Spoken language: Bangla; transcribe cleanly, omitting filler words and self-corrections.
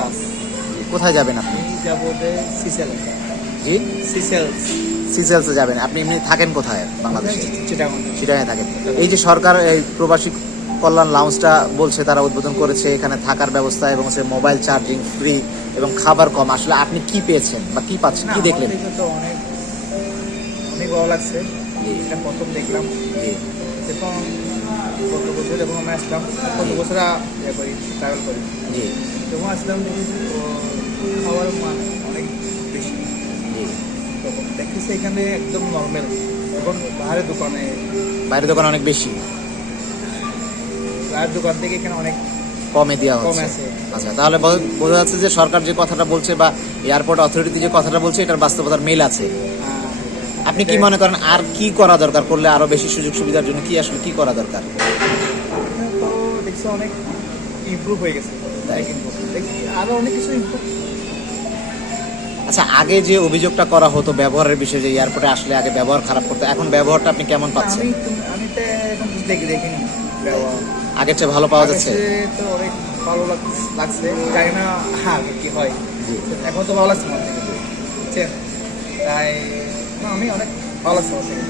দাস। কোথায় যাবেন আপনি? যাবো সিসেল। জি, সিসেলসে যাবেন। আপনি এমনি থাকেন কোথায় বাংলাদেশে? চিটাগাংয়ে থাকেন। এই যে সরকার এই প্রবাসী কল্যাণ লাউঞ্জটা বলছে তারা উদ্বোধন করেছে, এখানে থাকার ব্যবস্থা এবং সে মোবাইল চার্জিং ফ্রি এবং খাবার কম, আসলে আপনি কি পেয়েছেন বা কি পাচ্ছেন, কি দেখলেন? তো অনেক অনেক ভালো লাগছে, এটা প্রথম দেখলাম। যখন গত বছর যখন আমি আসলাম, গত বছর ইয়ে করি, ট্রাভেল করি, জি যখন আসলাম দেখেছি খাওয়ার মান অনেক বেশি। তখন দেখেছি এখানে একদম নর্মাল, এখন বাইরের দোকানে অনেক বেশি, বাইরের দোকান থেকে এখানে অনেক কমে দেওয়া কম হচ্ছে। আছে। আচ্ছা, তাহলে বোঝা যাচ্ছে যে সরকার যে কথাটা বলছে বা এয়ারপোর্ট অথরিটি যে কথাটা বলছে এটার বাস্তবতার মিল আছে। আপনি কি মনে করেন আর কি করা দরকার, করলে আরো বেশি সুযোগ সুবিধার জন্য কি আসলে কি করা দরকার? তো দেখছি অনেক ইমপ্রুভ হয়ে গেছে, আরো অনেক কিছু ইমপ্রুভ। আচ্ছা, আগে যে অভিযোগটা করা হতো ব্যবহারের বিষয়ে, যে এয়ারপোর্টে আসলে আগে ব্যবহার খারাপ করতো, এখন ব্যবহারটা আপনি কেমন পাচ্ছেন? আমি তো এখন দেখিনি আগের চেয়ে ভালো পাওয়া যাচ্ছে? তো অনেক ভালো লাগছে, জানি না আগে কি হয়। এখন তো ভালো লাগছে আমার থেকে, বুঝছেন? তাই আমি অনেক ভালো লাগছে আমার থেকে।